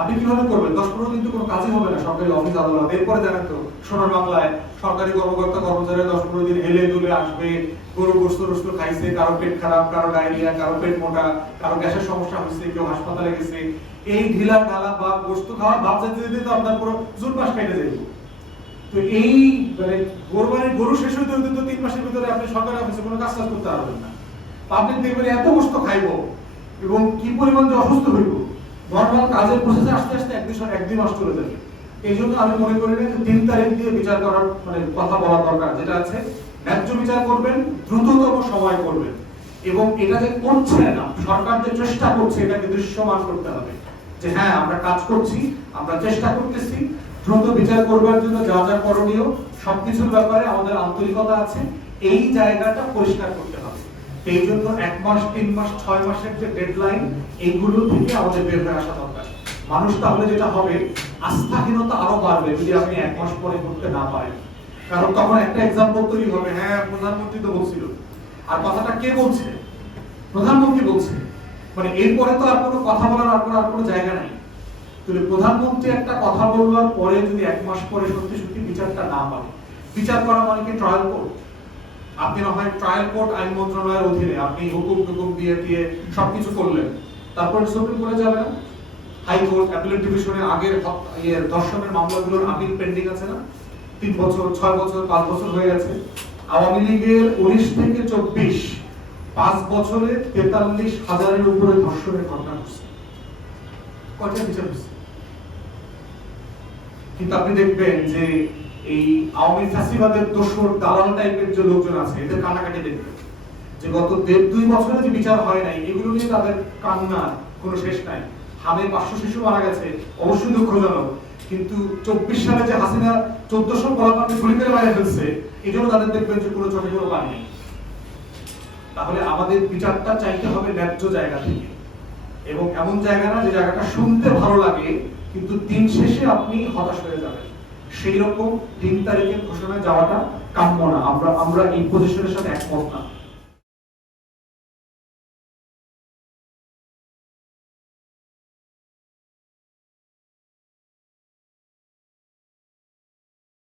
আপনি কিভাবে করবেন? 10-15 দিন তো কোনো কাজই হবে না সরকারি অফিস আদালত। এরপরে জানেন তো সোনার বাংলায় সরকারি কর্মকর্তা কর্মচারীরা 10-15 দিন হেলে দুলে আসবে, গরু গোস্ত রোস্ত খাইছে, কারো পেট খারাপ, কারো ডায়রিয়া, কারো পেট মোটা, কারো গ্যাসের সমস্যা হয়েছে, কেউ হাসপাতালে গেছে। এই ঢিলা ঢালা বা গোস্ত খাওয়া ভাব যেতে তো আপনার পুরো জোর পাশ কেটে যাবে। তো এই মানে গরু শেষ হইতে হইতে তো 3 মাসের ভিতরে আপনি সরকারি অফিসে কোনো কাজ করতে পারবেন না। পাবলিক দেখবেন এত গোস্ত খাইব এবং কি পরিমাণ যে অসুস্থ হইব, নর্মাল কাজের প্রসেসে আস্তে আস্তে একদিন নষ্ট হয়ে যাবে। এই জন্য আমি মনে করি না যে 3 তারিখ দিয়ে বিচার করার মানে কথা বলা দরকার। যেটা আছে ন্যায্য বিচার করবেন, দ্রুততম সময় করবেন, এবং এটা যে করছে না সরকার যে চেষ্টা করছে এটাকে দৃশ্যমান করতে হবে যে হ্যাঁ আমরা কাজ করছি, আমরা চেষ্টা করতেছি। দ্রুত বিচার করবার জন্য যা যা করণীয় সবকিছুর ব্যাপারে আমাদের আন্তরিকতা আছে, এই জায়গাটা পরিষ্কার করতে হবে। এই জন্য 1 মাস, 3 মাস, 6 মাসের যে ডেডলাইন, এইগুলো থেকে আমাদের বের হয়ে আসা দরকার। মানুষ তাহলে যেটা হবে, আস্থাহীনতা আরো বাড়বে যদি আপনি 1 মাস পরে করতে না পারেন। কারণ তখন একটা এক্সাম্পল তৈরি হবে, হ্যাঁ প্রধানমন্ত্রী তো বলছিল। আর কথাটা কে বলছে? প্রধানমন্ত্রী বলছে। মানে এরপরে তো আর কোনো কথা বলার আর কোনো জায়গা নাই। তাহলে প্রধানমন্ত্রী একটা কথা বলবার পরে যদি 1 মাস পরে সত্যি সত্যি বিচারটা না পারে, বিচার করা মানে কি ট্রায়াল কোর্ট? আপনি না হয় ট্রায়াল কোর্ট আইন মন্ত্রণালয়ের অধীনে আপনি হুকুম দিয়ে সবকিছু করলেন, তারপর সুপ্রিম কোর্টে যাবে না? হাইকোর্ট অ্যাপিলেট ডিভিশনে আগের ধর্ষণের মামলাগুলোর আপিল পেন্ডিং আছে না? 3 বছর, 6 বছর, 5 বছর হয়ে গেছে। আওয়ামী লীগের 19 থেকে 24 5 বছরে 43,000-এর উপরে ধর্ষণের ঘটনা ঘটছে। কয়টা বিচার হচ্ছে? কিন্তু আপনি দেখবেন যে এই আওয়ামী ফ্যাসিবাদের দোসর দালাল টাইপের যে লোকজন আছে, এদের কান্নাকাটি দেখবেন যে গত 1.5-2 বছরে যে বিচার হয় নাই, এগুলো নিয়ে তাদের কান্নার কোনো শেষ নাই। হামে 500 শিশু মারা গেছে, অবশ্যই দুঃখজনক, কিন্তু 24 সালে যে হাসিনা 1400 পোলাপানকে গুলি করে মারা ফেলছে, এই জন্য তাদের দেখবেন যে কোনো চোখে কোনো পানি নেই। তাহলে আমাদের বিচারটা চাইতে হবে ন্যায্য জায়গা থেকে, এবং এমন জায়গা না যে জায়গাটা শুনতে ভালো লাগে কিন্তু দিন শেষে আপনি হতাশ হয়ে যাবেন। সেই রকম 3 তারিখের ঘোষণায় যাওয়াটা কাম্য না। আমরা এই পজিশনের সাথে একমত না।